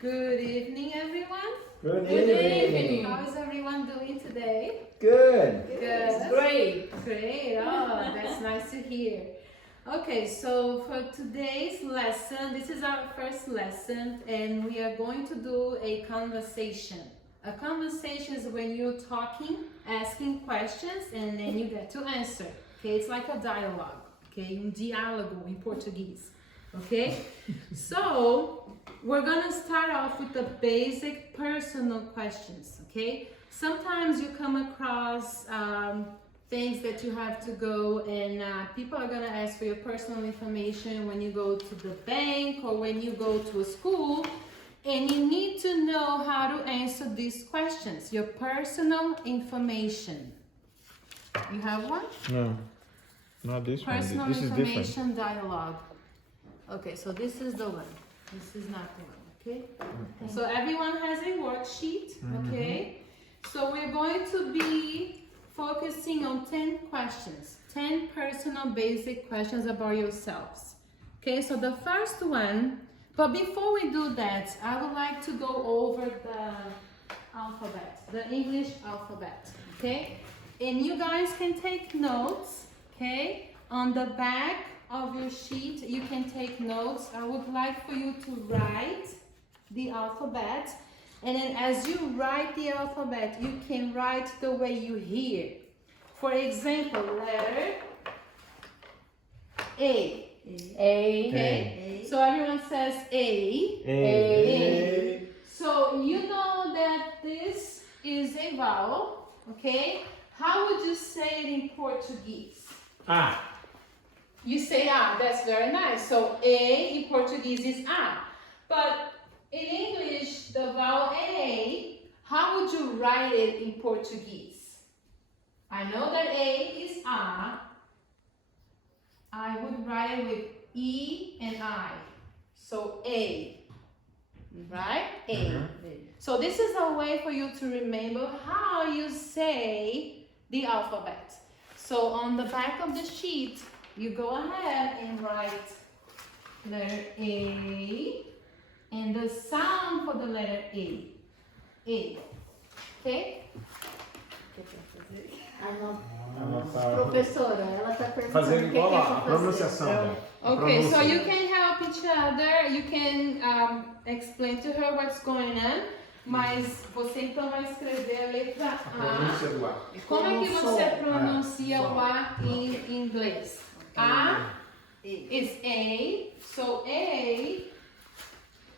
Good evening, everyone. Good evening. How is everyone doing today? Good. Good. It's great. Great. Oh, that's nice to hear. Okay, so for today's lesson, this is our first lesson, and we are going to do a conversation. A conversation is when you're talking, asking questions, and then you get to answer. Okay, it's like a dialogue. Okay, diálogo in Portuguese. Okay, so we're gonna start off with the basic personal questions. Okay, sometimes you come across things that you have to go and people are gonna ask for your personal information when you go to the bank or when you go to a school, and you need to know how to answer these questions. Your personal information. You have one? No, not this Personal one. This is different. information dialogue. Okay, so this is the one. This is not the one, okay? So everyone has a worksheet, okay? So we're going to be focusing on 10 questions, 10 personal basic questions about yourselves. Okay, so the first one, but before we do that, I would like to go over the alphabet, the English alphabet, okay? And you guys can take notes, okay? On the back of your sheet, you can take notes. I would like for you to write the alphabet, and then as you write the alphabet, you can write the way you hear. For example, letter A. Okay? So everyone says A. A. So you know that this is a vowel, okay? How would you say it in Portuguese? Ah. You say ah, that's very nice. So A in Portuguese is ah. But in English, the vowel A, how would you write it in Portuguese? I know that A is ah. I would write it with E and I. So A, right? A. So this is a way for you to remember how you say the alphabet. So on the back of the sheet, you go ahead and write letter A and the sound for the letter A. A. Okay? Professora, ela está perguntando Fazer o que igual é a pra fazer. pronunciação. dela. Okay, so Pronúncia. you can help each other, you can explain to her what's going on, mas você então vai escrever a letra A A. pronúncia do A. Como é que você pronuncia som. o A em inglês? A is A, so A.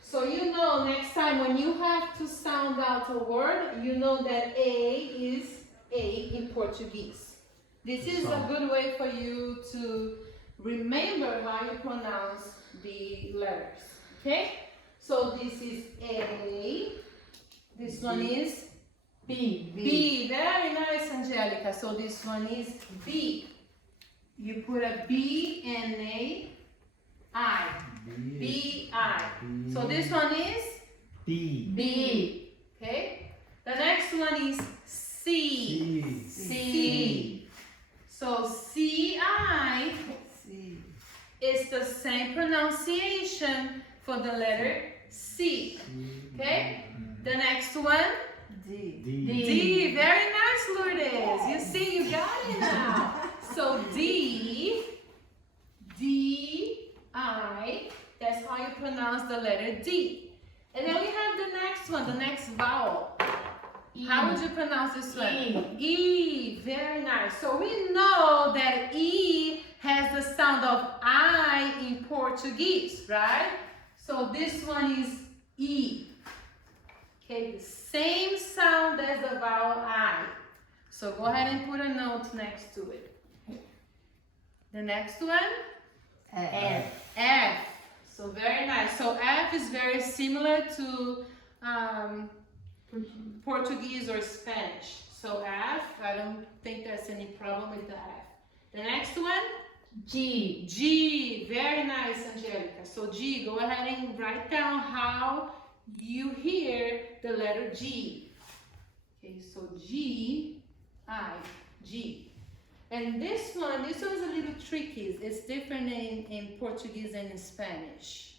So you know next time when you have to sound out a word, you know that A is A in Portuguese. This is a good way for you to remember how you pronounce the letters. Okay? So this is A. This one is B. B. Very nice, Angelica. So this one is B. You put a B and a I. B, I. So this one is B. B. Okay? The next one is C. C. So C-I is the same pronunciation for the letter C. Okay? The next one, D. D. Very nice, Lourdes. You see, you got it now. So D, D-I, that's how you pronounce the letter D. And then we have the next one, the next vowel. E. How would you pronounce this one? E. E. Very nice. So we know that E has the sound of I in Portuguese, right? So this one is E. Okay, the same sound as the vowel I. So go ahead and put a note next to it. The next one? F. F. So very nice. So F is very similar to Portuguese or Spanish. So F, I don't think there's any problem with the F. The next one? G. G. Very nice, Angelica. So G, go ahead and write down how you hear the letter G. Okay, so G, I, G. And this one's a little tricky. It's different in Portuguese and in Spanish.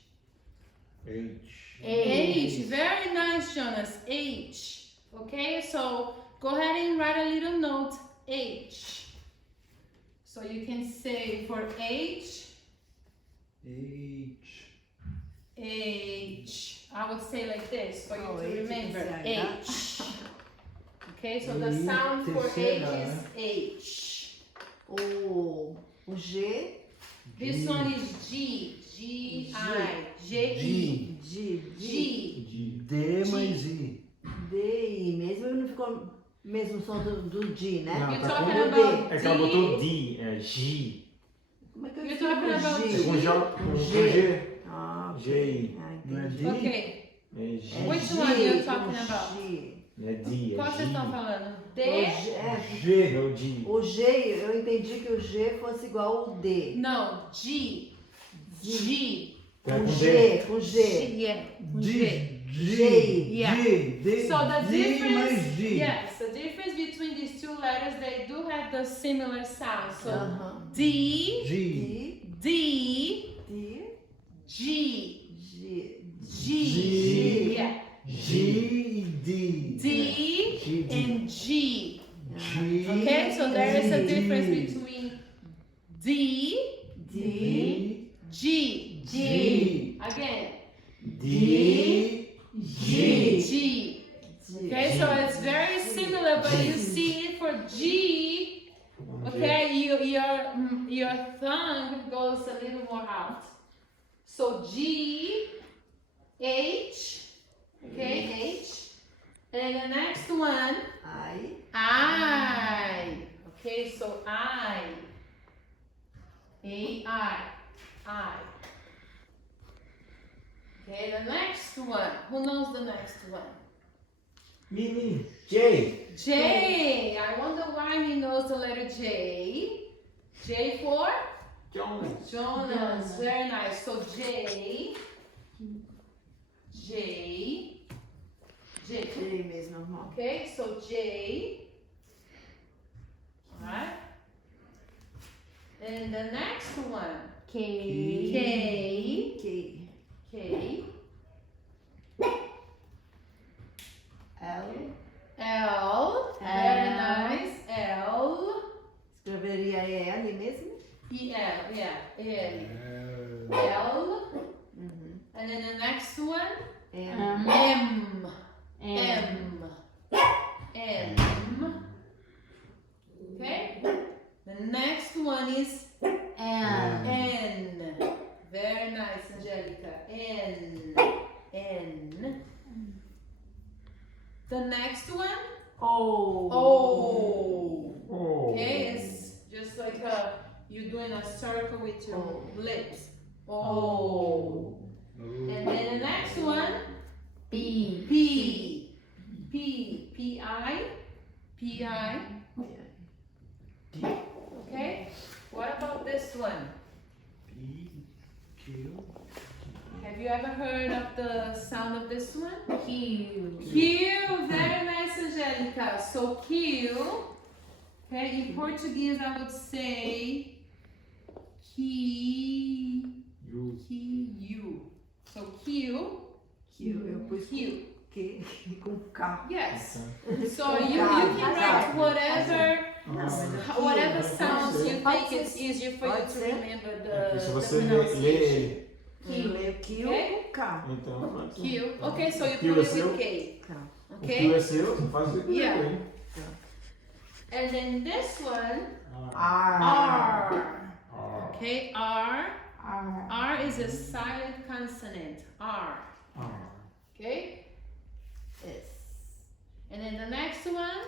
H. Very nice, Jonas. H. Okay, so go ahead and write a little note. H. So you can say for H. H. I would say like this for you to remember. H. Okay, so the sound for H is H. O G. This one is G. G-I. G-I. G. D mais I. D, I. Mesmo não ficou mesmo som do D, né? Não, You're tá talking com about D. É que ela botou D, é G. Como é que eu You're escrevo talking about G? G. Com J, com G. Ah, ok. G. Ah, Não é entendi. D? Ok. É G. É Which G, one you're com talking about? G. Não é D, Qual é vocês estão G. falando? D? G é o G. O G, eu entendi que o G fosse igual ao D. Não, G. G. É Com com D. G, com G. Yeah, com G. Yeah. D, So the D difference, mais G. yes, the difference between these two letters, they do have the similar sound. So Aham. D, G. D, D, D, G, G. G, yeah, G e D. D G, D. and G. G. Okay, so there is a D. difference between D, D, G, G. again, D. G. G. Okay, so it's very similar, but you see for G, okay, your tongue goes a little more out. So G, H, okay, H, and the next one, I, I. Okay, so I, A-I, I. Okay, the next one. Who knows the next one? Me. J. J. I wonder why he knows the letter J. J for Jonas. Jonas. Very nice. So J. J. J. J mesmo, irmão. Okay, so J. Alright. And the next one. K. K. K, K. L, L. Very nice. L. escreveria L mesmo? E-L. Yeah. L. L. Uhum. And then the next one. M, M. M. M. M. Okay. The next one is N. N. Very nice, Angelica. N. N. The next one. O, O. Oh. Okay, it's just like you doing a circle with your O. lips. O. And then the next one. B. P. P. P-I. P-I. Okay. What about this one? P. Q. Have you ever heard of the sound of this one? Q. Q. Very nice, Angelica. So Q. Okay, in Portuguese I would say Q. U. So Q. Q, eu pus Q. Q com K. Yes. So you can write whatever sounds you think it's easier for you to remember the Se você lê pronunciation. ele, Eu leio Q Okay. com K. então faz. Q. Okay, so you Q put é it seu? with K. K. O Q Okay. é seu, você faz o que Yeah. hein? And then this one, R. R. R. Okay, R. R. R is a silent consonant. R. R. Okay. S. And then the next one,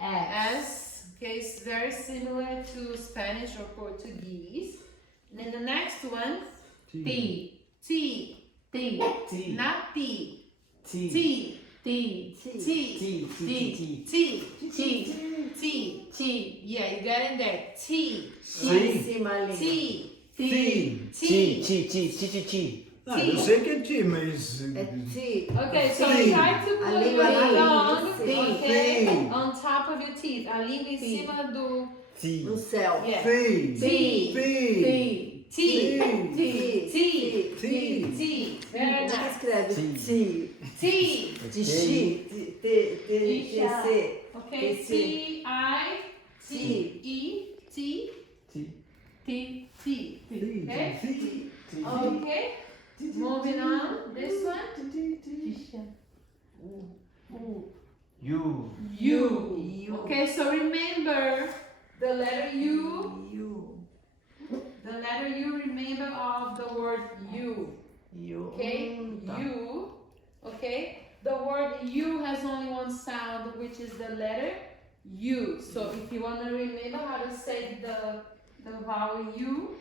S. S. Okay, it's very similar to Spanish or Portuguese. And then the next one, T. T. T. T. Not P. T. T. T. T. T. T. T. T. T. T. Yeah, you got in there. T. Em cima ali. T. T. T. Não, eu sei que é ti, mas. É T. Okay, so Sim. try to A put língua your na tongue, língua. Sim. okay, Sim. on top of your teeth. A língua em Sim. cima do... No céu. Yeah. T. T. T. T. T. T. T. T. T. T. Very Como é que nice. escreve? T. T. T. De X. T. C. Okay. T. T. I. T. E. T. T. T. T. Okay. T. Okay. Moving on. This one. U. U. Okay. So remember the letter U. U. The letter U. Remember of the word you. U. Okay. Tá. U. Okay. The word U has only one sound, which is the letter U. So if you want to remember how to say the vowel U,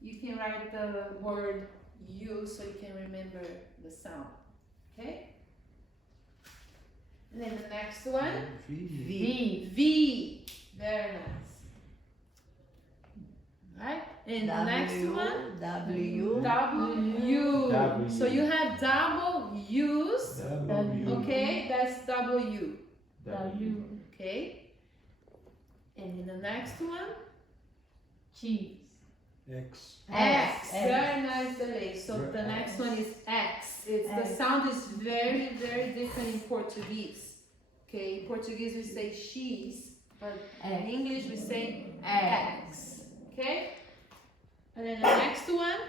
you can write the word U so you can remember the sound. Okay? And then the next one, V. V. Very nice. Right? And the next one, W. W. W. So you have double U's. W. Okay, that's W. W. Okay. And then the next one, Cheese. X. X. X. Very nice delay. So the next one is X. It's the X. sound is very, very different in Portuguese. Okay, in Portuguese we say X, but in X. English we say X. X. Okay? And then the next one,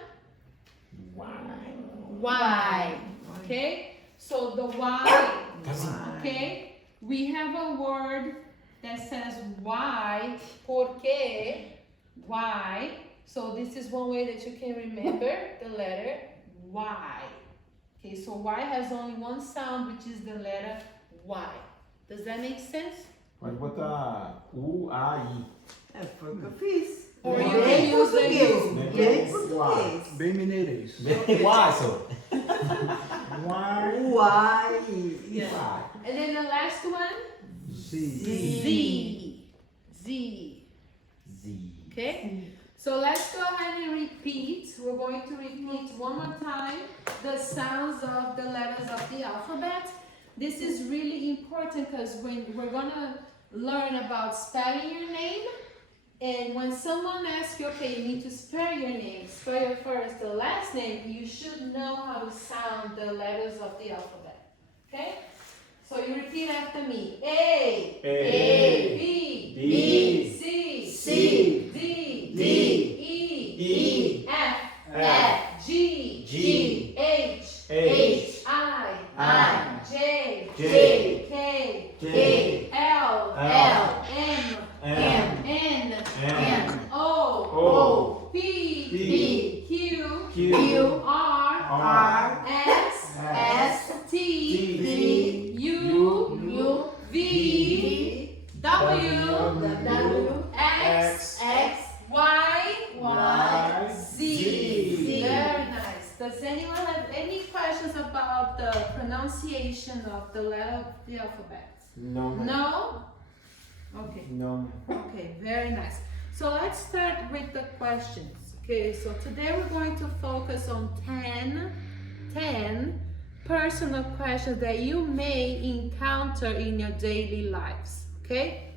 Y. Okay? So the Y. Okay? We have a word that says why, porque, why. So this is one way that you can remember the letter Y. Okay, so Y has only one sound, which is the letter Y. Does that make sense? Pode botar U, A, I. É, foi o que eu fiz. Or you Bem can use the português. U. Bem Yes. português. Bem mineirês. Uai, só. Uai. Yeah. And then the last one, Z. Z. Z. Z. Okay? So let's go ahead and repeat. We're going to repeat one more time the sounds of the letters of the alphabet. This is really important because when we're gonna learn about spelling your name, and when someone asks you, okay, you need to spell your name, spell your first, the last name, you should know how to sound the letters of the alphabet. Okay? So you repeat after me. A. A. B. B. C. C. D. D. E. E. F. F. G. G. H. H. I. J. J. K. K. L. L. M. M. N. N. O. O. P. P. Q. Q. R. R. S. S. T. T. U. V. W. W. X. X. Y. Y. Z. Z. Very nice. Does anyone have any questions about the pronunciation of the letter of the alphabet? No. No? Okay. No. Okay, very nice. So let's start with the questions. Okay, so today we're going to focus on 10 personal questions that you may encounter in your daily lives. Okay?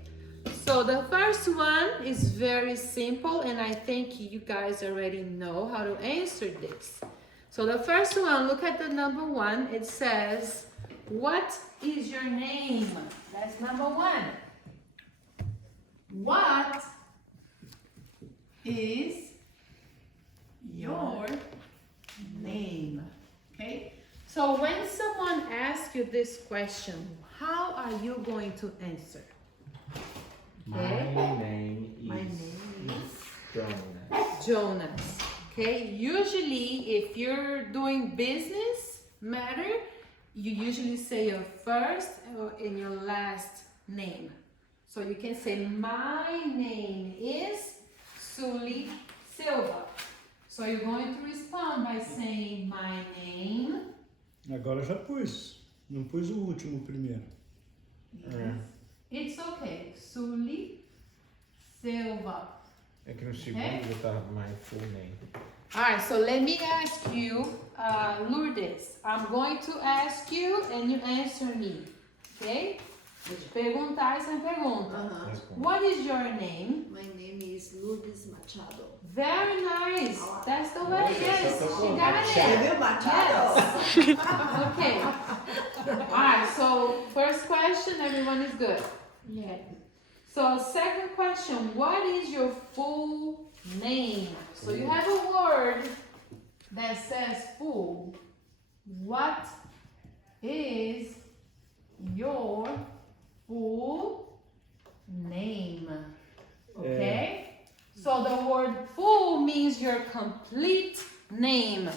So the first one is very simple, and I think you guys already know how to answer this. So the first one, look at the number 1. It says, what is your name? That's number 1. What is your name? Okay? So when someone asks you this question, how are you going to answer? My name is. My name is. Jonas. Jonas. Okay? Usually, if you're doing business matter, you usually say your first and your last name. So you can say, my name is Sully Silva. So you're going to respond by saying, my name. Agora já pus. Não pus o último primeiro. It's okay. Sully Silva. É que no segundo já tava my full name. Alright, so let me ask you, Lourdes. I'm going to ask you and you answer me. Okay? Vou te perguntar e você me pergunta. Aham. Responde. What is your name? My name is Lourdes Machado. Very nice. That's the way. Nossa, Yes, só tá she bom. got Você it. viu Machado? Okay. Alright, so first question, everyone is good. Yeah. So second question, what is your full name? So you have a word that says full. What is your full name? Okay? So the word full means your complete name.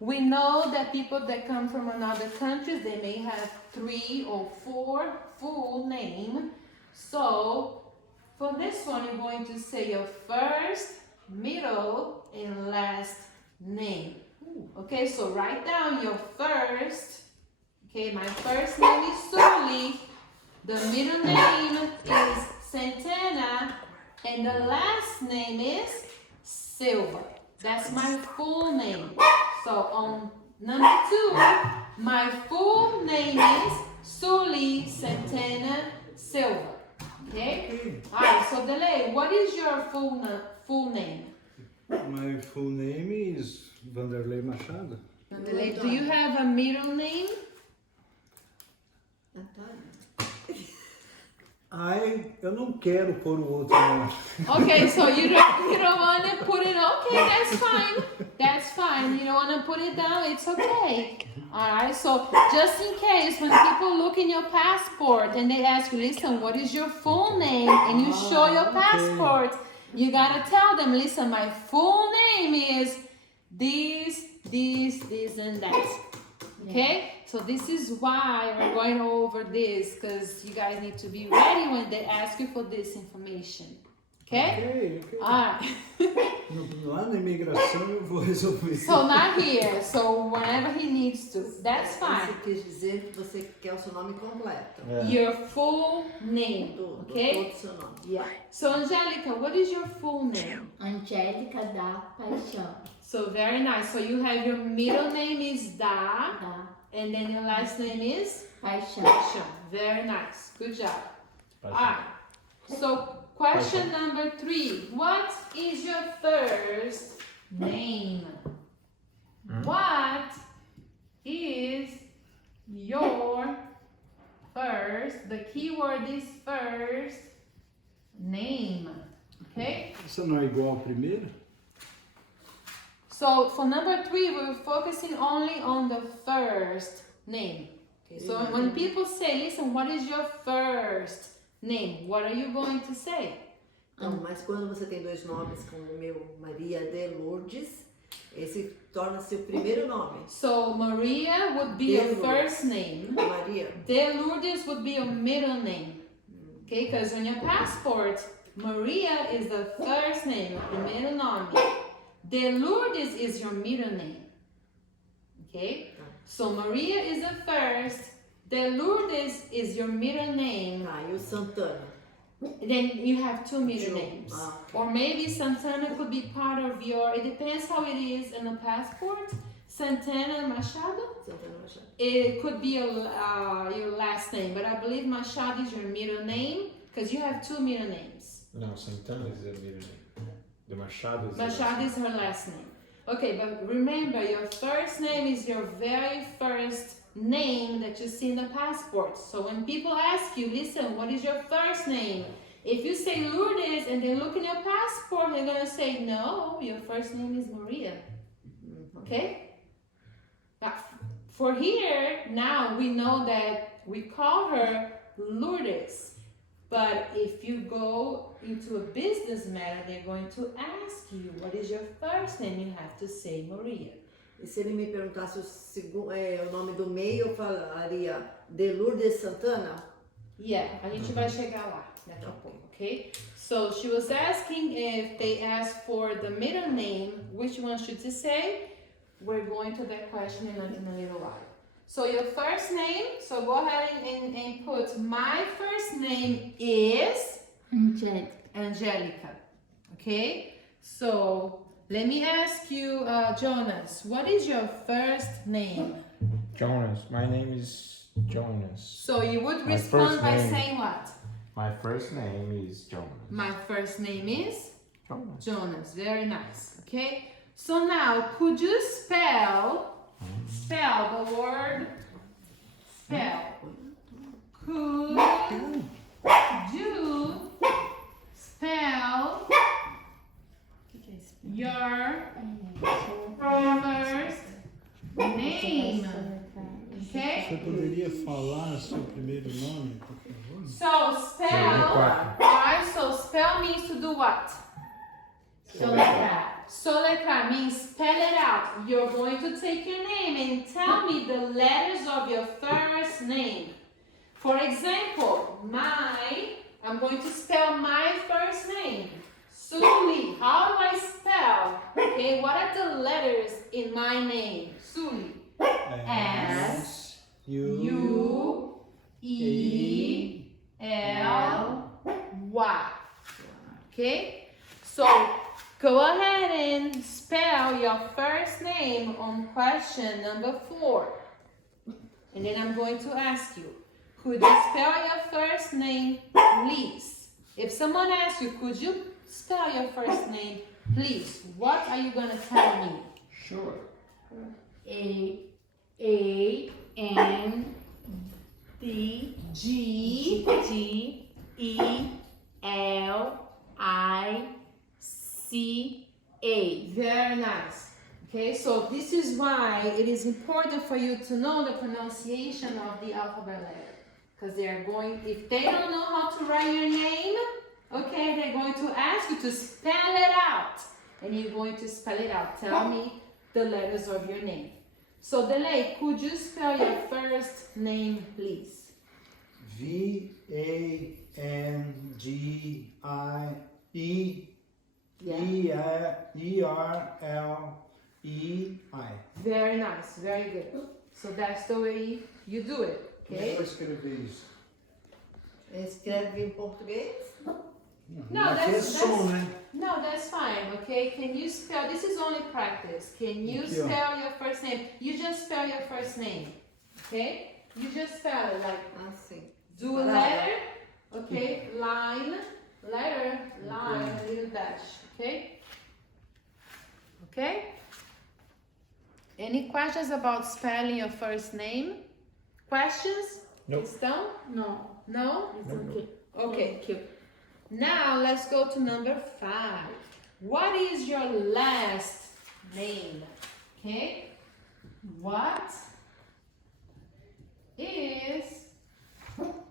We know that people that come from another countries, they may have 3 or 4 full name. So for this one, you're going to say your first, middle, and last name. Okay, so write down your first. Okay, my first name is Sully. The middle name is Santana. And the last name is Silva. That's my full name. So on number 2, my full name is Sully Santana Silva. Okay? Alright, so Delay, what is your full name? My full name is Vanderlei Machado. Delay, do you have a middle name? Antônio. Ai, eu não quero pôr o outro nome. Okay, so you don't want to put it. Okay, that's fine. That's fine. You don't want to put it down. It's okay. All right. So just in case, when people look in your passport and they ask you, listen, what is your full name? And you show your passport, you gotta tell them, listen, my full name is this, and that. Okay? So this is why we're going over this, because you guys need to be ready when they ask you for this information. Okay? Ok. Alright. Lá na imigração eu vou resolver. So not here. So whenever he needs to. That's fine. Você quis dizer que você quer o seu nome completo. Your full name. Todo Okay? o seu nome. Yeah. So Angelica, what is your full name? Angélica da Paixão. So very nice. So you have your middle name is Da, Da and then your last name is Paixão. Paixão. Very nice. Good job. Alright. So question number 3. What is your first name? What is your first? The keyword is first name. Okay? Essa não é igual ao primeiro? So for number 3, we're focusing only on the first name. Okay, so when people say, listen, what is your first name? What are you going to say? Então, mas quando você tem dois nomes, como o meu, Maria de Lourdes, esse torna-se o primeiro nome. So Maria would be your first name. Maria. De Lourdes would be your middle name. Okay, because on your passport, Maria is the first name, your primeiro nome. De Lourdes is your middle name. Okay? So Maria is the first. De Lourdes is your middle name. Ah, e o Santana? Then you have 2 middle Joe. names. Ah, okay. Or maybe Santana could be part of your, it depends how it is in the passport. Santana Machado, Santana Machado. it could be your last name, but I believe Machado is your middle name because you have 2 middle names. No, Santana is the middle name. The Machado is Machado is her last name. Okay, but remember, your first name is your very first name that you see in the passport. So when people ask you, listen, what is your first name? If you say Lourdes and they look in your passport, they're gonna say, no, your first name is Maria. Okay? Now, for here, now we know that we call her Lourdes. But if you go into a business matter, they're going to ask you, what is your first name? You have to say Maria. E se ele me perguntasse o nome do meio, eu falaria de Lourdes Santana? Yeah, a gente vai chegar lá daqui a pouco, okay? So she was asking if they ask for the middle name, which one should you say? We're going to that question in a little while. So your first name, so go ahead and put, my first name is Angélica. Angelica, okay? So let me ask you, Jonas, what is your first name? Jonas. My name is Jonas. So you would My respond first by name. saying what? My first name is Jonas. My first name is Jonas. Jonas. Very nice. Okay. So now, could you spell the word spell? Could you spell your first name? Okay? Você poderia falar seu primeiro nome, por favor? So spell. Alright, so spell means to do what? Soletrar. Soletrar means spell it out. You're going to take your name and tell me the letters of your first name. For example, I'm going to spell my first name. Suli. How do I spell? Okay, what are the letters in my name? Suli. S U E L Y. Okay? So go ahead and spell your first name on question number 4. And then I'm going to ask you, could you spell your first name, please? If someone asks you, could you spell your first name, please? What are you going to tell me? Sure. Andrelia. Very nice. Okay, so this is why it is important for you to know the pronunciation of the alphabet letter. Because they are going, if they don't know how to write your name, okay, they're going to ask you to spell it out. And you're going to spell it out. Tell me the letters of your name. So, Delay, could you spell your first name, please? Vangelei. Very nice, very good. So that's the way you do it, okay? Vou escrever isso. Escreve em português? No, Aqui é som, né? No, that's fine, okay? Can you spell, this is only practice. Can you Aqui, ó. spell your first name? You just spell your first name, okay? You just spell it like, Assim. do a letter, okay? Line, letter, line, a little dash, okay? Okay? Any questions about spelling your first name? Questions? Nope. Estão? No, No? it's okay. Okay. Thank you. Now let's go to number 5. What is your last name? Okay? What is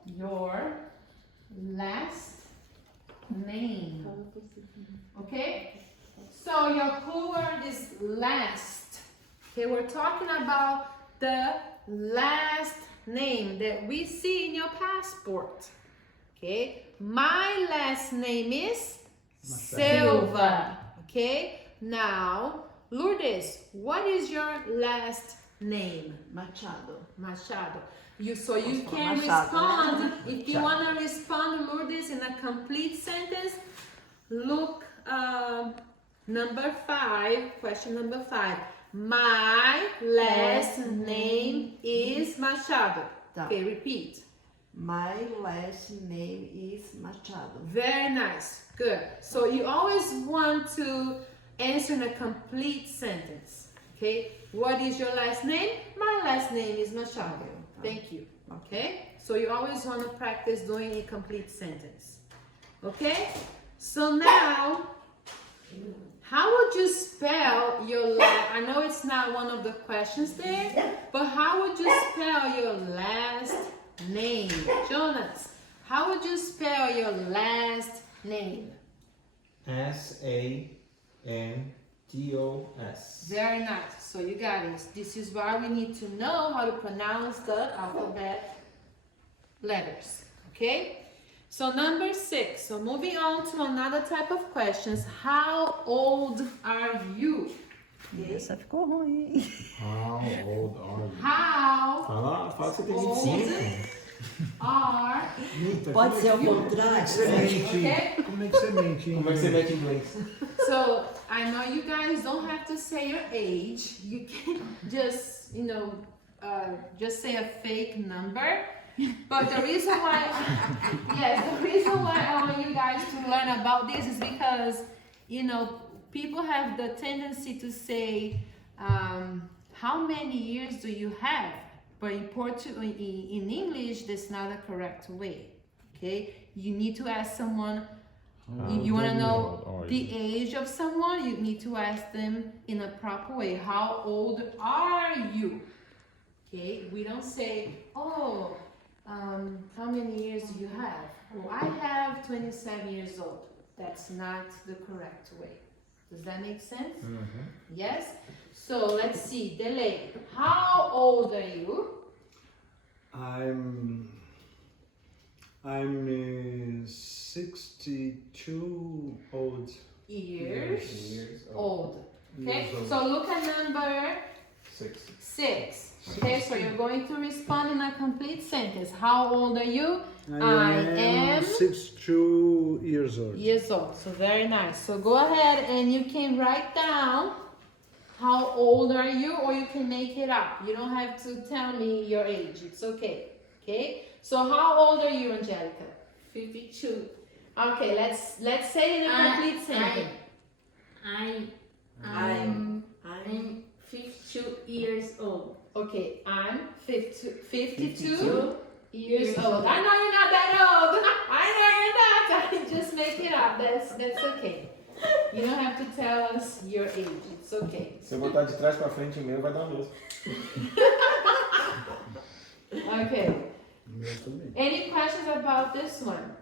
your last name? Okay? So your clue word is last. Okay, we're talking about the last name that we see in your passport. Okay, my last name is Silva. Okay, now Lourdes, what is your last name? Machado. Machado. So you Posso falar can Machado, respond, né? if you want to respond, Lourdes, in a complete sentence, look number 5, question number 5. My last name is Machado. Tá. Okay, repeat. My last name is Machado. Very nice. Good. So you always want to answer in a complete sentence. Okay? What is your last name? My last name is Machado. Thank you. Okay? So you always want to practice doing a complete sentence. Okay? So now, how would you spell your last? I know it's not one of the questions there, but how would you spell your last name? Jonas, how would you spell your last name? Santos. Very nice. So you got it. This is why we need to know how to pronounce the alphabet letters. Okay? So number 6. So moving on to another type of questions. How old are you? Essa ficou ruim. How old are you? How Fala que você tem old 25. are Pode ser ao Como é contrário. que você mente? okay? Como é que você mente? Como é que você mete em inglês? So I know you guys don't have to say your age. You can just, just say a fake number. But the reason why, yes, the reason why I want you guys to learn about this is because, you know, people have the tendency to say, how many years do you have? But in English, that's not the correct way. Okay, you need to ask someone. You want to know the age of someone, you need to ask them in a proper way. How old are you? Okay, we don't say, oh, how many years do you have? Oh, I have 27 years old. That's not the correct way. Does that make sense? Mm-hmm. Yes? So let's see, Delay, how old are you? I'm 62 old. Years Years old. Okay, Years old. so look at number 6. 6. Okay, so you're going to respond in a complete sentence. How old are you? I am 62 years old. Years old. So very nice. So go ahead and you can write down how old are you, or you can make it up. You don't have to tell me your age. It's okay. Okay? So how old are you, Angelica? 52. Okay, let's say it in a complete sentence. I'm 52 years old. Okay, I'm 52 Two years old. I know you're not that old. I know you're not. I just make it up. That's okay. You don't have to tell us your age. It's okay. Se eu botar de trás pra frente o meu, vai dar o mesmo. Okay. Meu também. Any questions about this one?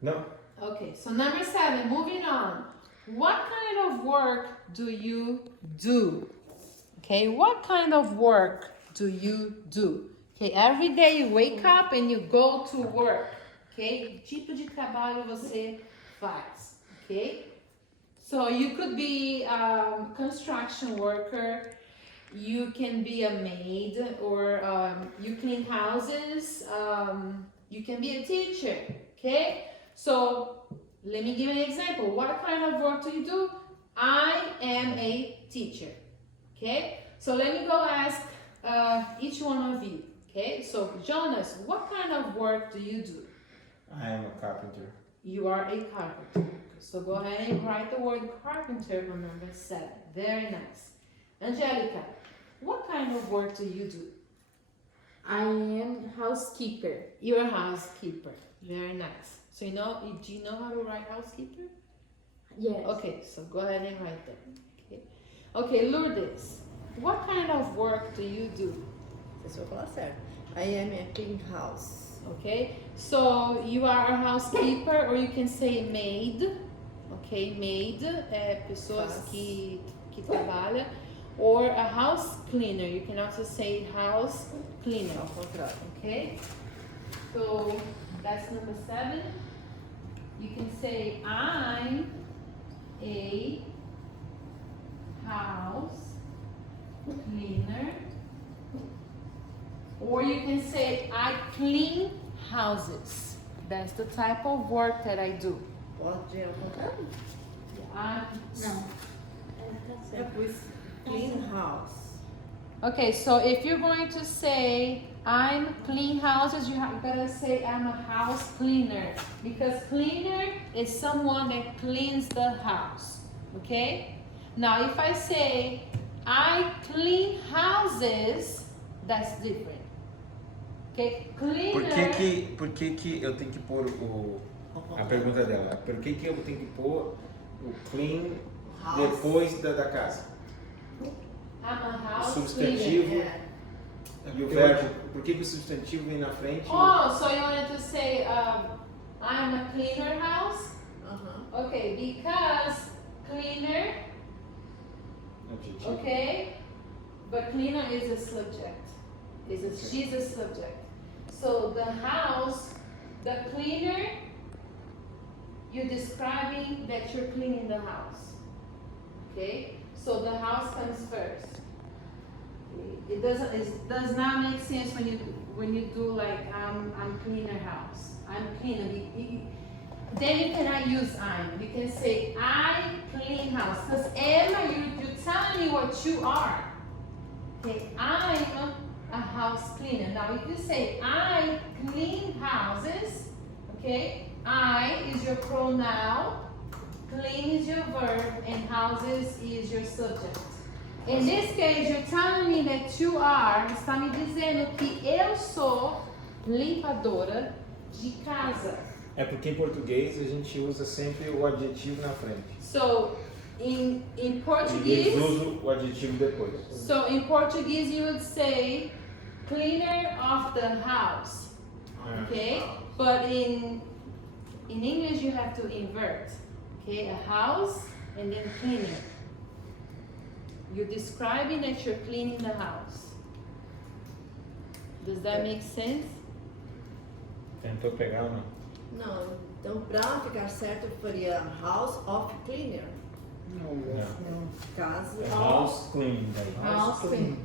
Não? Okay, so number 7, moving on. What kind of work do you do? Okay, what kind of work do you do? Okay, every day you wake up and you go to work. Okay, que tipo de trabalho você faz? Okay, so you could be a construction worker, you can be a maid, or you clean houses, you can be a teacher. Okay, so let me give you an example. What kind of work do you do? I am a teacher. Okay, so let me go ask each one of you. Okay, so Jonas, what kind of work do you do? I am a carpenter. You are a carpenter. So go ahead and write the word carpenter on number 7. Very nice. Angelica, what kind of work do you do? I am housekeeper. You're a housekeeper. Very nice. So do you know how to write housekeeper? Yes. Okay, so go ahead and write that. Okay, Lourdes, what kind of work do you do? Você vai falar certo. I am a clean house. Okay, so you are a housekeeper, or you can say maid. Okay, maid é pessoas Faz. que trabalham. Or a house cleaner. You can also say house cleaner. Ao contrário. Okay, so that's number 7. You can say I'm a house cleaner, or you can say I clean houses. That's the type of work that I do. Pode ao contrário? Não. É pois clean house. Okay, so if you're going to say I'm clean houses, you gotta say I'm a house cleaner, because cleaner is someone that cleans the house. Okay? Now if I say I clean houses, that's different. Okay? Cleaner. Por que eu tenho que pôr a pergunta dela? Por que eu tenho que pôr o clean House. depois da casa? I'm a O house substantivo cleaner. É. e o verbo. Por que o substantivo vem na frente? Oh, so you wanted to say I'm a cleaner house? Aham. Okay, because cleaner, Adjetivo. okay, but cleaner is a subject. She's a subject. So the house, the cleaner, you're describing that you're cleaning the house. Okay? So the house comes first. It does not make sense when you do like I'm cleaner house. I'm cleaner. Then you cannot use I'm. You can say I clean house. Because Emma, you're telling me what you are. Okay, I'm a house cleaner. Now, if you say I clean houses, okay, I is your pronoun, clean is your verb, and houses is your subject. In this case, you're telling me that you are, está me dizendo que eu sou limpadora de casa. É porque em português a gente usa sempre o adjetivo na frente. So, in E eles Portuguese, usam o adjetivo depois. so in Portuguese you would say cleaner of the house, É. okay? But in English you have to invert, okay? A house and then cleaner. You're describing that you're cleaning the house. Does that make sense? Tentou pegar ou não? Não, então para ficar certo eu faria house of cleaner. Não. Casa. É house clean daí. House clean.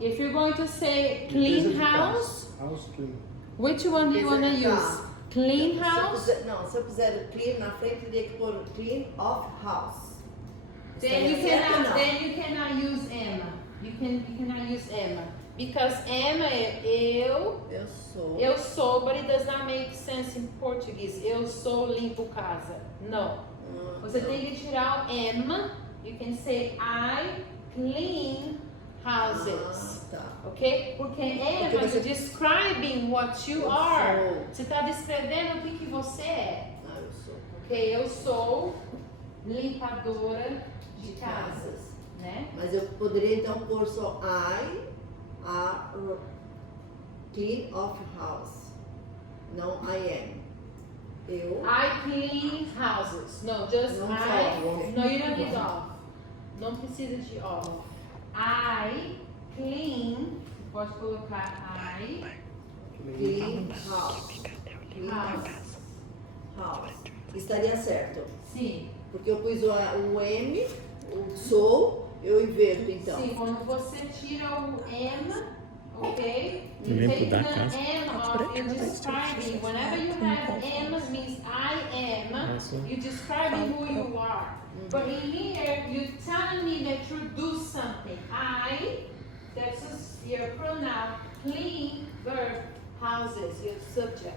If you're going to say clean house, House clean. which one do you want to Tá. use? Clean Se eu house? puser- não, se eu puser clean na frente, eu teria que pôr clean of house. Then you Estaria certo ou cannot. não? Then you cannot use Emma. You cannot use Emma because Emma é eu. Eu sou. Eu sou, but it does not make sense in Portuguese. Eu sou limpo casa. Não. Você tem que tirar o Emma. You can say I clean houses. Ah, tá. Ok? Porque Emma Porque você- is describing what you Eu are. sou. Você está descrevendo o que você é. Ah, eu sou. Ok? Eu sou limpadora de casas. Né? Mas eu poderia então pôr só I are clean of house. Não I am. Eu. I clean houses. No, just Não I. só of. No, you don't need of. Não precisa de of. I clean. Pode colocar I Clean house. Clean house. house. Estaria certo. Sim. Porque eu pus o M, o sou, eu inverto então. Sim, quando você tira o M, ok? You Limpo take da the casa. M off, you're describing. Whenever you have M means I am, you're describing who you are. But in here, you're telling me that you do something. I, that's your pronoun, clean, verb, houses, your subject.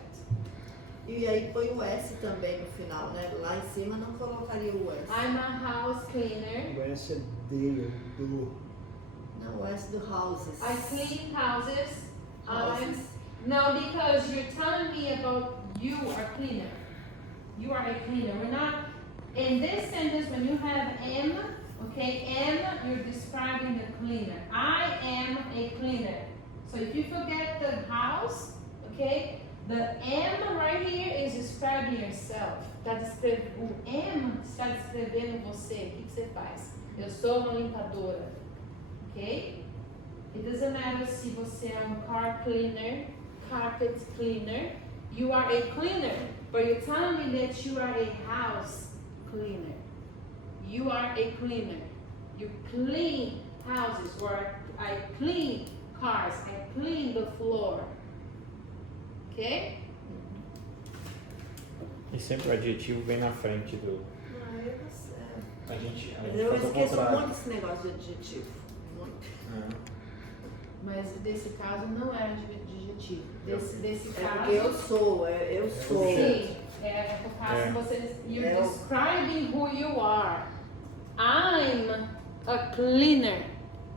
E aí põe o S também no final, né? Lá em cima não colocaria o S. I'm a house cleaner. O S é de, do. Não, o S do houses. I clean houses. Houses. No, because you're telling me about you are cleaner. You are a cleaner. We're not, in this sentence, when you have am, okay, am, you're describing the cleaner. I am a cleaner. So if you forget the house, okay, the am right here is describing yourself. O am está descrevendo você. O que você faz? Eu sou uma limpadora. Ok? It doesn't matter se você é um car cleaner, carpet cleaner. You are a cleaner, but you're telling me that you are a house cleaner. You are a cleaner. You clean houses, or I clean cars, I clean the floor. Ok? E sempre o adjetivo vem na frente do. Ah, eu não sei. A gente Mas faz eu o esqueço contrário. muito esse negócio de adjetivo. Muito. Mas desse caso não é adjetivo. Desse É caso. porque eu sou, eu sou. Sim, é por causa É. você. You're É o- describing who you are. I'm a cleaner.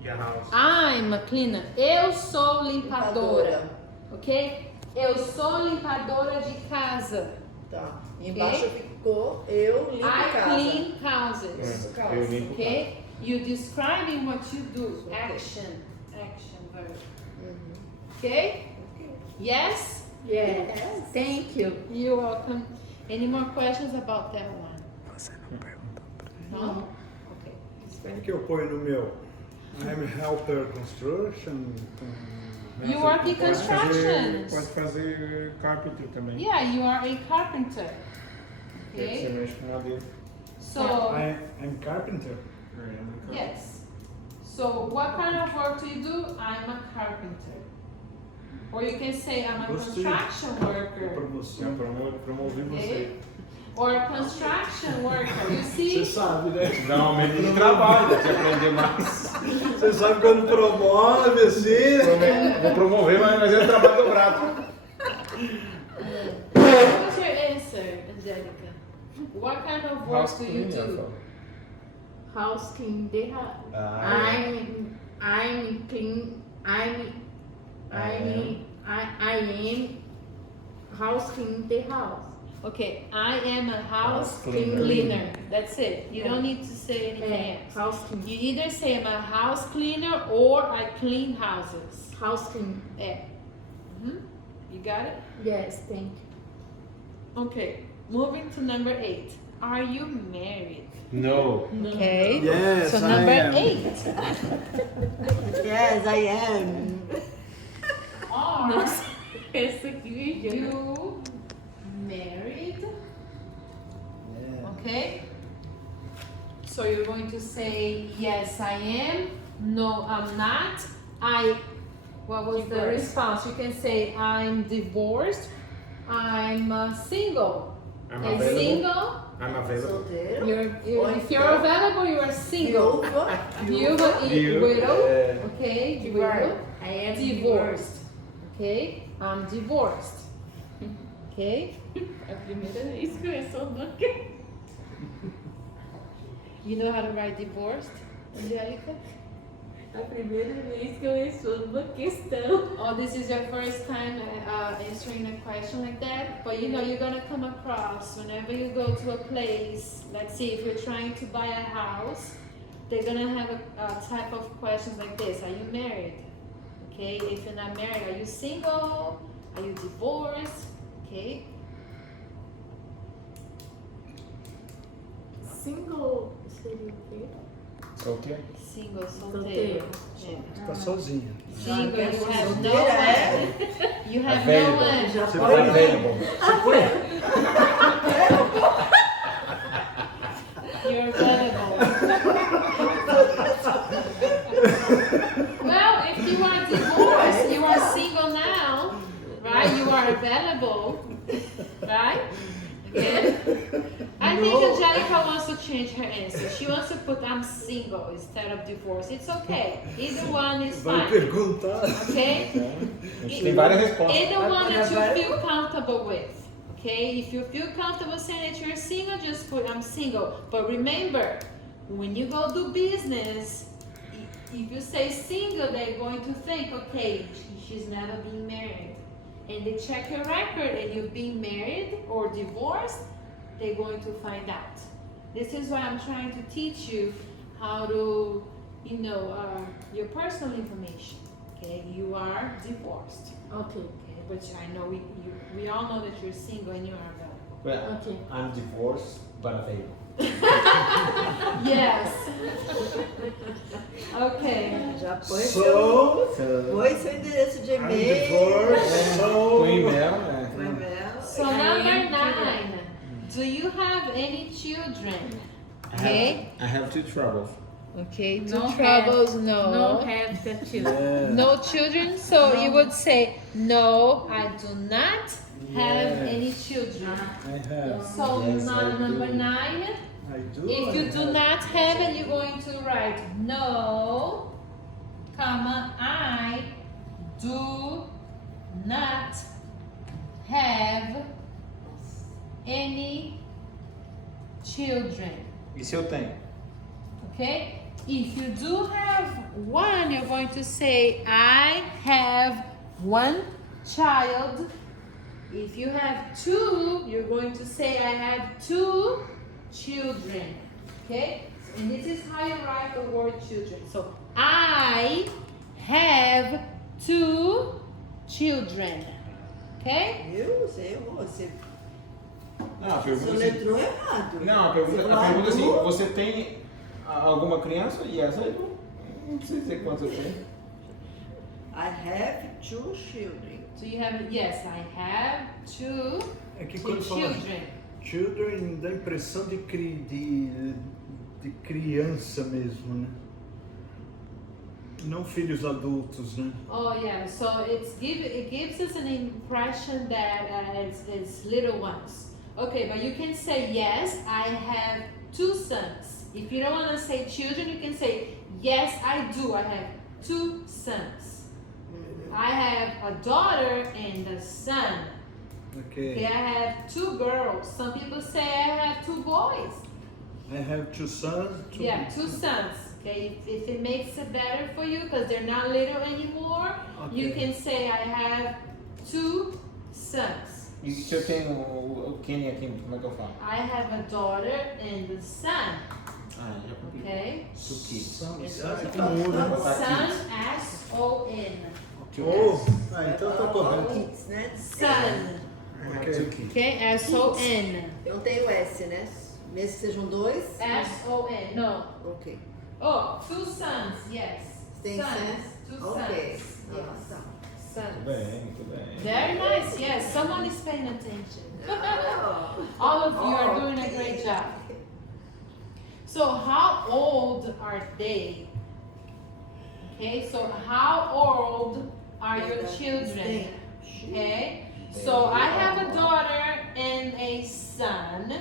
E a house? I'm a cleaner. Eu sou limpadora. Limpadora. Ok? Eu sou limpadora de casa. Tá. E embaixo ficou eu limpo I casa. clean houses. É, eu limpo Ok? You're describing what you do. Ok. Action. Action verb. Uhum. Ok? Yes? Yes. Thank you. You're welcome. Any more questions about that one? Você não perguntou pra No? Ok. Como que eu ponho no meu? I'm helper construction. You work in construction. Pode fazer carpenter também. Yeah, you are a carpenter. Você Okay? mexe com madeira. So, I'm carpenter. yes. So, what kind of work do you do? I'm a carpenter. Or you can say I'm a Gostei. construction worker. Promoção. Promovi Okay? Or a construction worker. You see? Você sabe, né? Dá um aumento de trabalho, dá pra aprender mais. Você sabe quando promove assim. Vou promover, mas é trabalho dobrado. What's your answer, Angelica? What kind of work do you do? House clean the house. I'm clean. I am house clean the house. Okay, I am a house cleaner. cleaner. That's it. You don't need to say anything else. House clean. You either say I'm a house cleaner or I clean houses. House clean. Yeah. You got it? Yes, thank you. Okay, moving to number 8. Are you married? No. Okay. Yes, So I number am. 8. Yes, I am. Are Essa aqui, you married? Yeah. Okay. So you're going to say yes, I am. No, I'm not. What was the Divorced. response? You can say I'm divorced. I'm single. I'm And available. single. I'm available. Solteiro. If you're available, you are single. Viúva. Widow. É. Okay. Divorced. Widow. I am Divorced. Okay. I'm divorced. Okay. A primeira vez que eu sou uma You know how to write divorced, Angelica? A primeira vez que eu sou uma questão. Oh, this is your first time answering a question like that, but you know you're gonna come across whenever you go to a place. Let's see, if you're trying to buy a house, they're gonna have a type of questions like this: Are you married? Okay. If you're not married, are you single? Are you divorced? Okay. Single seria o quê? Ok. Single, Solteiro. solteiro. Yeah. Tá sozinha. Single, you have no Solteira, one. You have no Available. one. Já Você foi. foi? Available. You're available. Well, if you are divorced, you are single now, right? You are available, right? Okay. I think Angelica wants to change her answer. She wants to put I'm single instead of divorced. It's okay. Either one is Vai fine. perguntar. Okay? A gente tem várias respostas. Either one that you feel comfortable with. Okay? If you feel comfortable saying that you're single, just put I'm single. But remember, when you go do business, if you say single, they're going to think, okay, she's never been married. And they check your record and you've been married or divorced, they're going to find out. This is why I'm trying to teach you how to, your personal information. Okay, you are divorced. Ok, Okay, but I know we all know that you're single and you are available. Well, ok. I'm divorced, but available. Yes. Okay. Já põe seu, So, põe seu endereço de I'm e-mail. divorced, Com so... e-mail, Põe né? e-mail. So number 9. Do you have any children? Okay. I have two troubles. Okay. No Two troubles. No have the children. Yeah. No children. So you would say no. I do not have Yeah. any children. I have. So Yes, I number do. 9. I do. If you I do have. not have it, you're going to write no, comma, I do not have any children. E se eu tenho? Okay? If you do have one, you're going to say I have one child. If you have 2, you're going to say I have 2 children. Okay? And this is how you write the word children. So I have 2 children. Okay? Viu? Você errou. Você Não, a pergunta você é assim. letrou errado. Não, a pergunta é assim, Você você tem alguma criança? E essa eu não sei dizer quantas eu tenho. I have 2 children. So you have, yes, I have 2 É que quando fala children. children dá a impressão de criança mesmo, né? Não filhos adultos, né? Oh yeah, so it gives us an impression that it's little ones. Okay, but you can say yes, I have 2 sons. If you don't want to say children, you can say yes, I do. I have 2 sons. I have a daughter and a son. Okay, Okay. I have 2 girls. Some people say I have 2 boys. I have 2 sons. Yeah, 2 sons. Okay, if it makes it better for you because they're not little anymore, you Okay. can say I have 2 sons. E se eu tenho o Kenny aqui, como é que eu falo? I have a daughter and a son. Ah, já complicou. Okay, Suki. Sons. Ah, que muda. son, S-O-N. Oh, então tá correto. Kids, né? Son. Ok. Suki. Okay, S-O-N. Eu tenho S, né? Mesmo que sejam 2. S-O-N. No. Ok. Oh, 2 sons. Yes. Tem Sons. sons? 2 Ok. sons. Ah, Yes. tá. Sons. Muito bem, muito bem. Very nice. Yes, someone is paying attention. Oh. All of you are Oh, doing a okay. great job. So how old are they? Okay, so how old are your children? Okay, so I have a daughter and a son.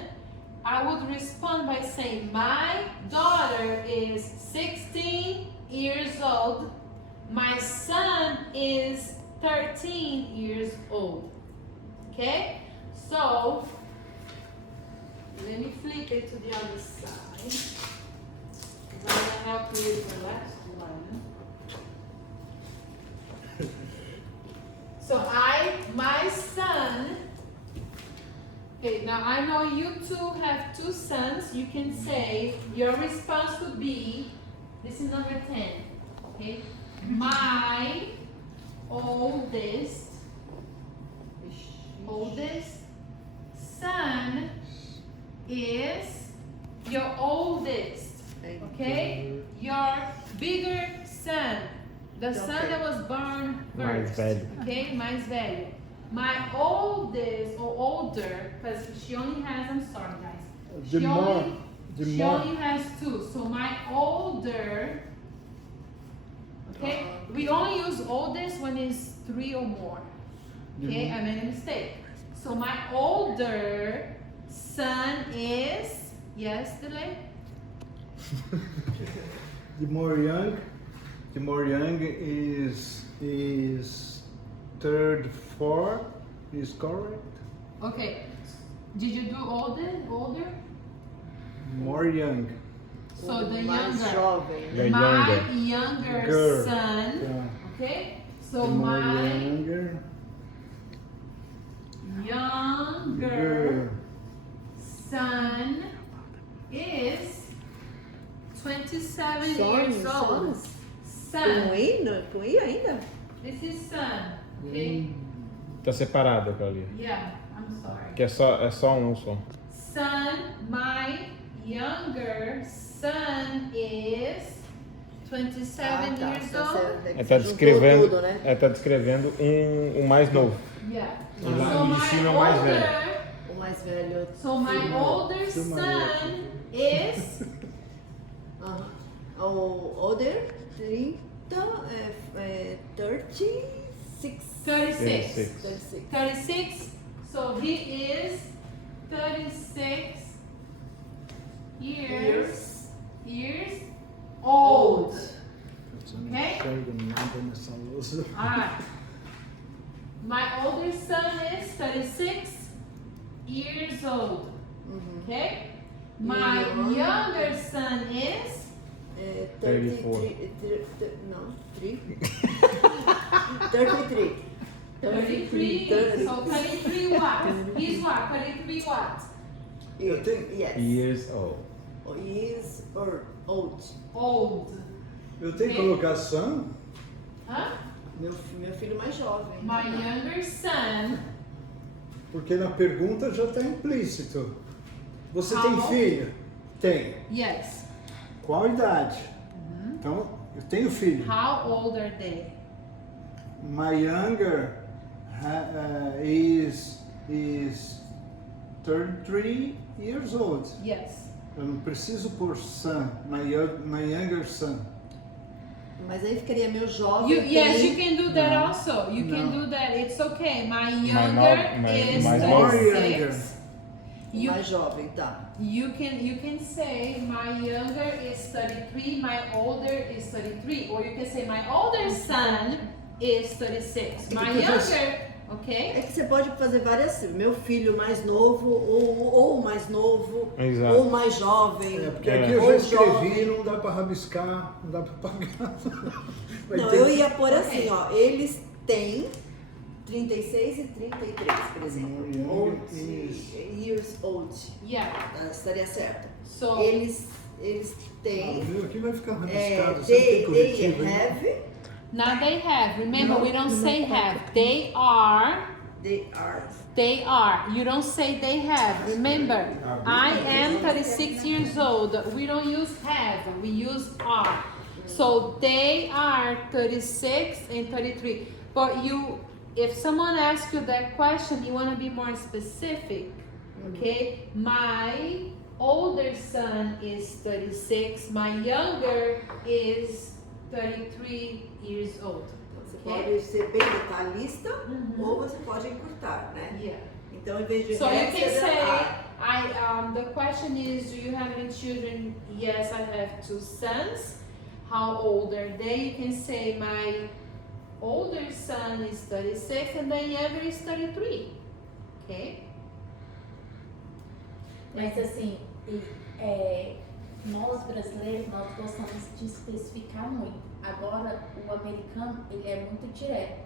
I would respond by saying my daughter is 16 years old. My son is 13 years old. Okay, so let me flip it to the other side. I'm gonna help you with the last one. So my son, okay, now I know you two have 2 sons. You can say, your response would be, this is number 10, okay? My oldest son is your oldest, okay? Your bigger son, the son that was born Mais first, velho. okay? Mais velho. My oldest or older, because she only has, I'm sorry guys. The She more, only- the She more. only has 2, so my older, okay? We only use oldest when it's 3 or more. Okay, I made a mistake. So my older son is, yes, delay? The more young is third, 4 is correct. Okay, did you do older? More young. So the Mais younger, jovem, The né? my younger Girl. son, Yeah. okay? So The more my younger. younger Girl. son is 27 Sons, years old. sons. Son, Com I? Com I ainda? this is son, okay? Tá separado aquela ali. Yeah, I'm sorry. Que é só um só. Son, my younger son is 27 tá. years Tá old. certo, é que É, tá você juntou descrevendo, tudo, né? tá descrevendo o mais novo. Yeah. E lá em cima é o mais velho. O mais velho. So my filho. older Filma son is Aham. O older, 30, 36. 36. 36. 36. So he is 36 years old. Eu não Okay. enxergo nada nessa lousa. Alright. My older son is 36 years old. Uhum. Okay? My Uhum. younger son is 34. Não, 3. 33. 33. So 33 what? He's what? 33 what? Eu tenho, Yes. Years old. Is or old. Old. eu tenho que colocar son? Huh? Meu filho mais jovem. My younger son. Porque na pergunta já está implícito. Você How tem old? filho? Tenho. Yes. Qual idade? Então, eu tenho filho. How old are they? My younger is 33 years old. Yes. Eu não preciso pôr son, my younger son. Mas aí ficaria meu jovem. Yes, you can do that No. also. You can No. do that. It's okay. My no- younger my- is my more 36. younger. You, Mais jovem, tá. you can say my younger is 33, my older is 33, or you can say my older son is 36. My younger, okay? É que você pode fazer várias. Meu filho mais novo, ou mais novo, Exato. ou mais jovem. É, porque É. aqui eu já Ou escrevi, jovem. não dá pra rabiscar, não dá pra pagar. Vai Não, ter eu que- ia pôr assim, ó. Eles têm 36 e 33, por exemplo. Younger Old, is- years old. Yeah. Estaria certo. So Eles Ah, têm. viu? Aqui vai ficar É, rabiscado, sempre tem they corretivo. hein? have, now they have. Remember, No, we don't no, say no. have. They are. they are. They are. You don't say they have. Remember, I am 36 years old. We don't use have. We use are. So they are 36 and 33. But if someone asks you that question, you want to be more specific. Okay? My older son is 36. My younger is 33 years old. Você Okay? pode ser bem detalhista ou você pode encurtar, né? Yeah. Então, em vez de So you have, can você say, are. the question is, do you have any children? Yes, I have 2 sons. How old are they? You can say my older son is 36 and the younger is 33. Okay? Mas assim, nós brasileiros, nós gostamos de especificar muito. Agora, o americano, ele é muito direto.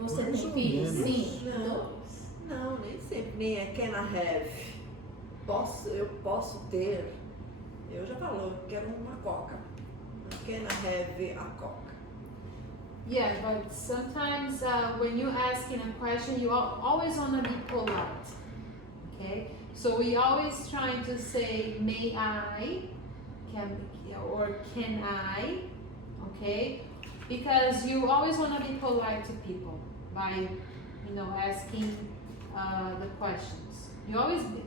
Você Mais tem ou filhos? menos. Sim. Não, nem sempre. Nem é can I have. Eu posso ter. Eu já falo, eu quero uma coca. Can I have a coca? Yeah, but sometimes when you asking a question, you always want to be polite. Okay? So we always trying to say, may I? Or can I? Okay? Because you always want to be polite to people by, asking the questions.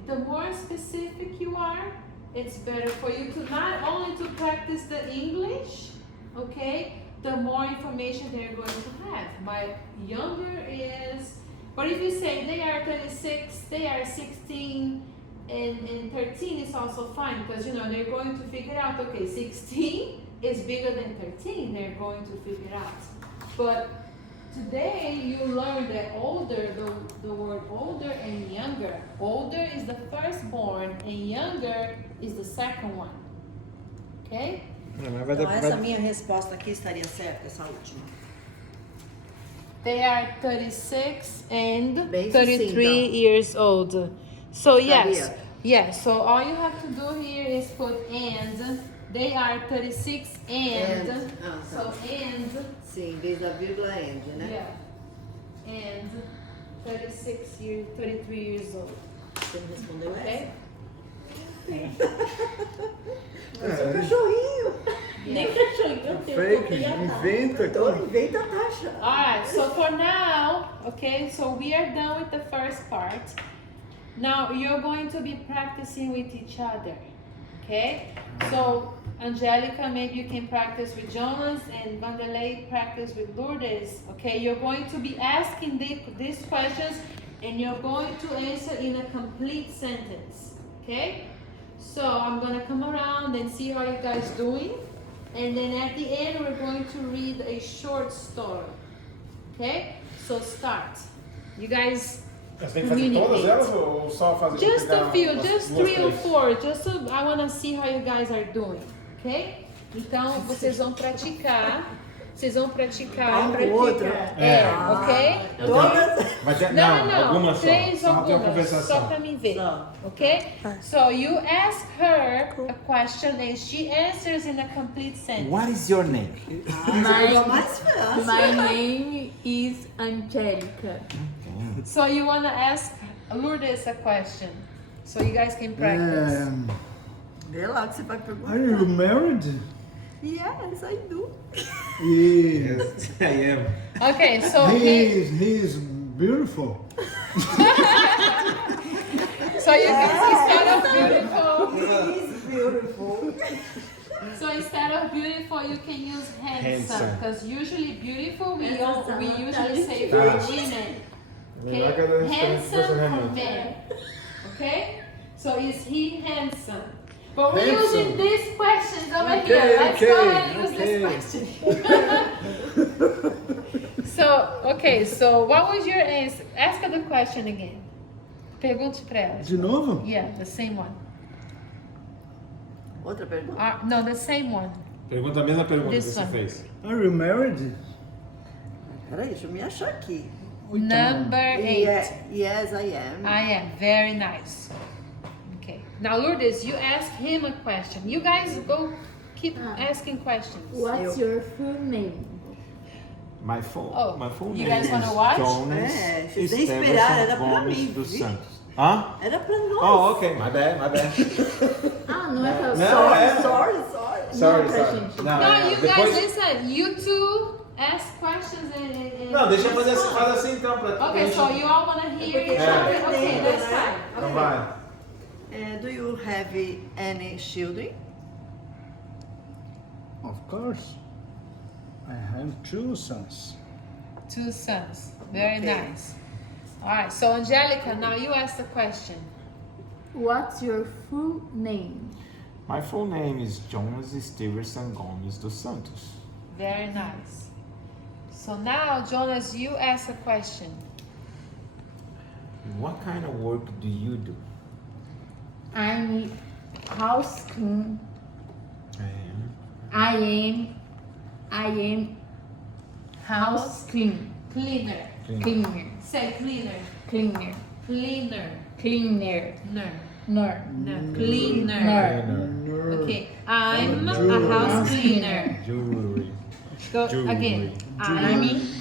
The more specific you are, it's better for you to not only to practice the English, okay, the more information they're going to have. My younger is, but if you say they are 36, they are 16, and 13 is also fine, because they're going to figure out, okay, 16 is bigger than 13, they're going to figure out. But today you learn that older, the word older and younger. Older is the firstborn and younger is the second one. Okay? Mas vai Então, dar- essa vai- minha resposta aqui estaria certa, essa última. They are 36 and Bem 33 sucinta. years old. So yes, Estaria. yes. So all you have to do here is put and. They are 36 and. Ah, tá. So and. Sim, em vez da vírgula end, né? Yeah. And 33 years old. Você me respondeu Okay? essa? Seu cachorrinho. Nem cachorrinho eu tenho. Fake, porque já tá. inventa. Então, inventa a taxa. Alright, so for now, okay, so we are done with the first part. Now you're going to be practicing with each other, okay? So Angelica, maybe you can practice with Jonas, and Vanderlei practice with Lourdes, okay? You're going to be asking these questions and you're going to answer in a complete sentence, okay? So I'm gonna come around and see how you guys doing. And then at the end, we're going to read a short story. Okay? So start. You guys, Você tem que fazer todas elas ou só fazer just pegar a few, umas just duas, 3 or três? 4. Just so I want to see how you guys are doing. Okay? Então, vocês vão praticar. Vocês vão praticar. Um pro outro. É, ok? Todas. Mas já, Não, algumas só. 3 Só uma algumas, conversação. só pra mim ver. Só. Okay? So you ask her a question and she answers in a complete sentence. What is your name? Ficou mais fácil. My name is Angelica. So you wanna ask Lourdes a question, so you guys can practice. Vê lá o que você vai Are perguntar. you married? Yes, I do. Yes, I am. Okay, so He's beautiful. so you can see kind of beautiful. He's beautiful. So instead of beautiful, you can use handsome. Handsome. Because usually beautiful, we Handsome. usually say for Ah. women. Melhor Okay? que a da restaurante Handsome for estacionamento. men. Okay? So is he handsome? But we're Handsome. using these questions over Okay, here. Let's go okay, ahead and use okay. this question. So what was your answer? Ask her the question again. Pergunte pra ela. De novo? Yeah, the same one. Outra pergunta? No, the same one. Pergunta a mesma pergunta This que você one. fez. Are you married? Peraí, deixa eu me achar aqui. Number 8. Yes, I am. I am. Very nice. Okay. Now, Lourdes, you ask him a question. You guys go keep asking questions. What's your full name? My full You name guys is wanna watch? Jonas É, vocês nem Esteverson esperaram, era pra Gomes mim, dos viu? Santos. Hã? Era pra nós. Oh, ok. My bad. Ah, não é pra Não, só. é. Sorry. Sorry, pra sorry. gente. Não, No, é, you depois... guys, listen. You two ask questions and Não, deixa eu fazer assim, respond. faz assim então. Pra Okay, so you all want to hear each É. other? Okay, that's Né? fine. Então Okay. vai. Do you have any children? Of course. I have 2 sons. 2 sons. Very Okay. nice. All right. So Angelica, now you ask the question. What's your full name? My full name is Jonas Esteverson Gomes dos Santos. Very nice. So now, Jonas, you ask a question. What kind of work do you do? I'm house clean. I I am house clean. Cleaner. Cleaner. Say cleaner. Cleaner. Cleaner. Cleaner. Ner. Ner. No. Cleaner. Ner. Okay. I'm a Jewelry. house cleaner. Jewelry. Go Jewelry. again.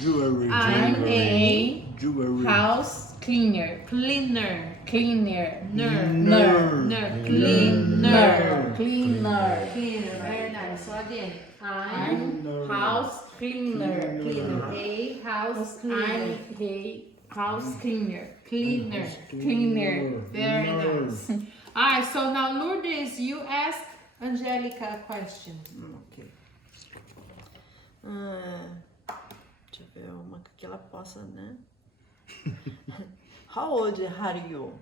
Jewelry. I'm a Jewelry. House cleaner. cleaner. Cleaner. Ner. Ner. Ner. Cleaner. Cleaner. Cleaner. Very nice. So again, I'm I'm house cleaner. cleaner. A house cleaner. I'm a house cleaner. Cleaner. Cleaner. Very nice. Alright, so now Lourdes, you ask Angelica a question. Ok. Deixa eu ver uma que ela possa, né? How old are you?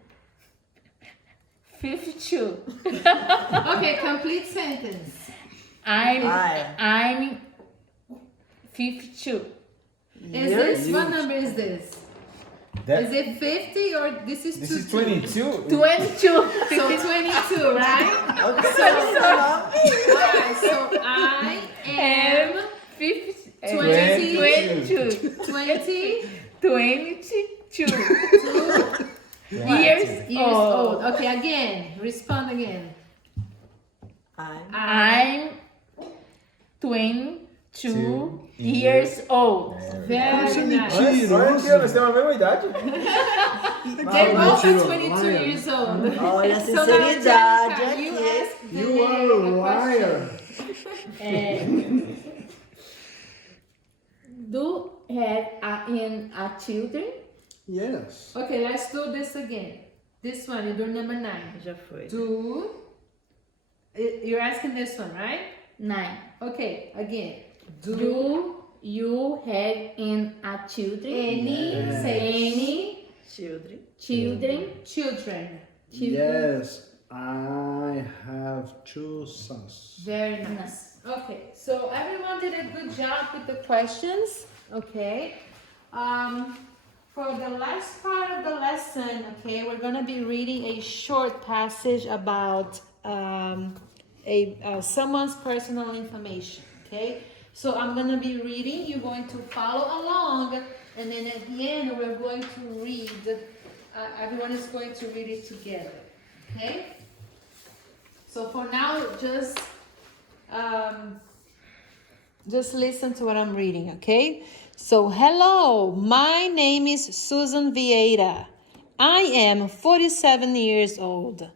52. Okay, complete sentence. I'm 52. Is this, what number is this? Is it 50 or this is This is 22? 22? 22. So 22, right? Alright, so I am 50. 22. 22 years old. old. Okay, again, respond again. I'm 22 years old. Very Você nice. mentira. Olha aqui, nós temos a mesma idade. They both are mentira, 22 liar. years old. Olha a So now, sinceridade Angelica, you aqui. ask the You are a question. liar. Do have a children? Yes. Okay, let's do this again. This one, you do number 9. Já foi. You're asking this one, right? 9. Okay, again. Do you have a children? Any Children. children? Children. Yes. I have 2 sons. Very nice. Okay, so everyone did a good job with the questions. Okay. For the last part of the lesson, okay, we're gonna be reading a short passage about someone's personal information. Okay. So I'm gonna be reading. You're going to follow along, and then at the end we're going to read. Everyone is going to read it together. Okay. So for now, just listen to what I'm reading, okay? So, hello, my name is Susan Vieira. I am 47 years old.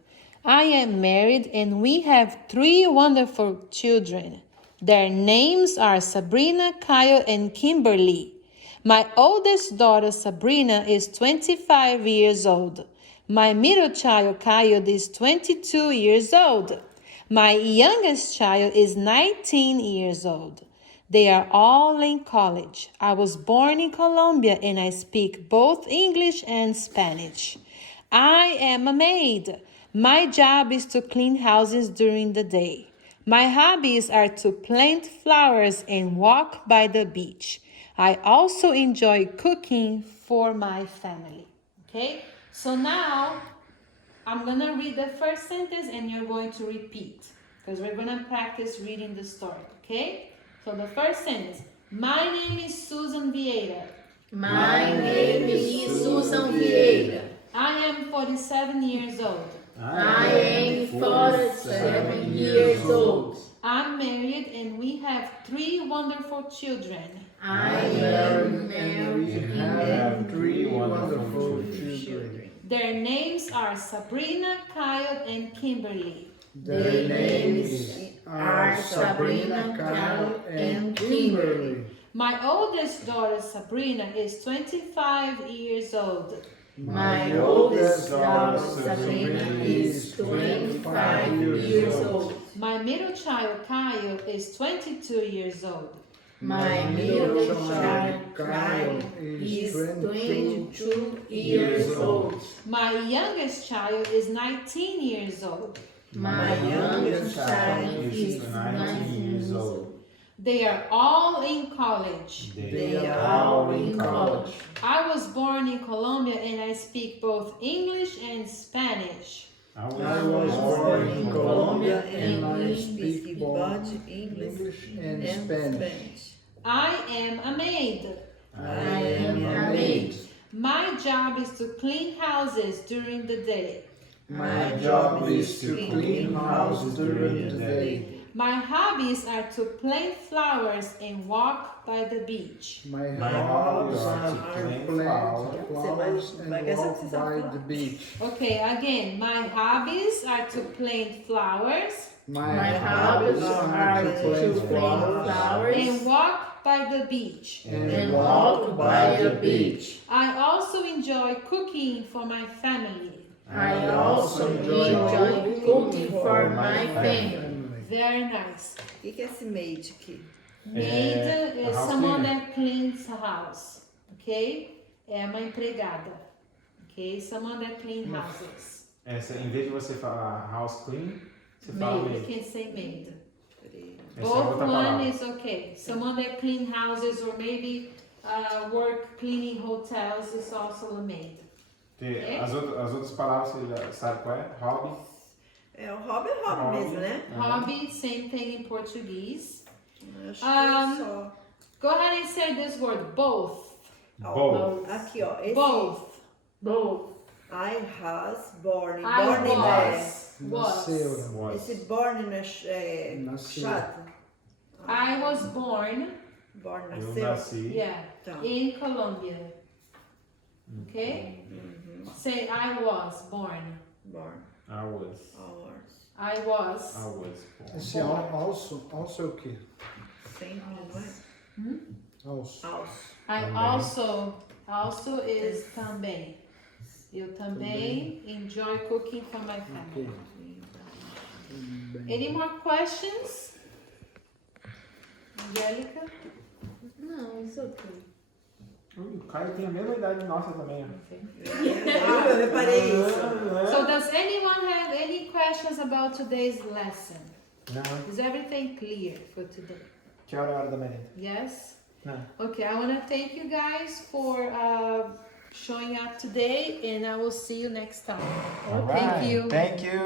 I am married and we have 3 wonderful children. Their names are Sabrina, Kyle, and Kimberly. My oldest daughter, Sabrina, is 25 years old. My middle child, Kyle, is 22 years old. My youngest child is 19 years old. They are all in college. I was born in Colombia and I speak both English and Spanish. I am a maid. My job is to clean houses during the day. My hobbies are to plant flowers and walk by the beach. I also enjoy cooking for my family. Okay? So now I'm gonna read the first sentence and you're going to repeat because we're gonna practice reading the story, okay? So the first sentence, my name is Susan Vieira. My name is Susan Vieira. I am 47 years old. I am 47 years old. I'm married and we have 3 wonderful children. I am married I have 3 wonderful children. Their names are Sabrina, Kyle, and Kimberly. Their names are Sabrina, Kyle, and Kimberly. My oldest daughter Sabrina is 25 years old. My oldest daughter Sabrina is 25 years old. My middle child Kyle is 22 years old. My middle child Kyle is 22 years old. My youngest child is 19 years old. My youngest child is 19 years old. They are all in college. They are all in college. I was born in Colombia and I speak both English and Spanish. I was born in Colombia and I Speak speak both both English and and Spanish. Spanish. I am a maid. I am a maid. My job is to clean houses during the day. My job is to clean houses during the day. My hobbies are to plant flowers and walk by the beach. My My hobbies hobbies are are to to plant plant flowers and Vai que walk você by sabe the beach. Okay, again, my hobbies are to plant flowers My hobbies are to to plant plant flowers and walk by the beach. and walk by the beach. I also enjoy cooking for my family. I also enjoy cooking for my family. Very nice. O que é esse maid aqui? Maid a is house someone cleaner. that cleans a house. Ok? É uma empregada. Ok? Someone that cleans houses. Em vez de você falar house clean, você fala You maid. can say maid. Peraí. Essa é Both outra one palavra. is okay. Someone that clean houses or maybe work cleaning hotels is also a maid. Porque É? as outras palavras você já sabe qual é? Hobby. É, o hobby é hobby mesmo, né? Hobby, same thing in Portuguese. Acho que é só. Go ahead and say this word, both. Both. Aqui, ó. Esse Both. Both. I was born. I Born was. Nasceu. Was. Esse born não é Nasceu. chato? I was born, Born Eu nasceu? nasci. yeah, Tá. in Colombia. Okay? Say I was born. Born. I was. Hours. I was. born. Esse also é o quê? Sempre, não é? Also. House. I Também. also is também. Eu também enjoy cooking for my family. Ok. Any more questions? Angélica? Não, it's okay. O Caio tem a mesma idade nossa também. Ó. Okay. Eu reparei isso. So does anyone have any questions about today's lesson? Não. Is everything clear for today? Que hora é a hora da merenda? Yes? Não. Okay, I want to thank you guys for showing up today and I will see you next time. Thank you. Thank you.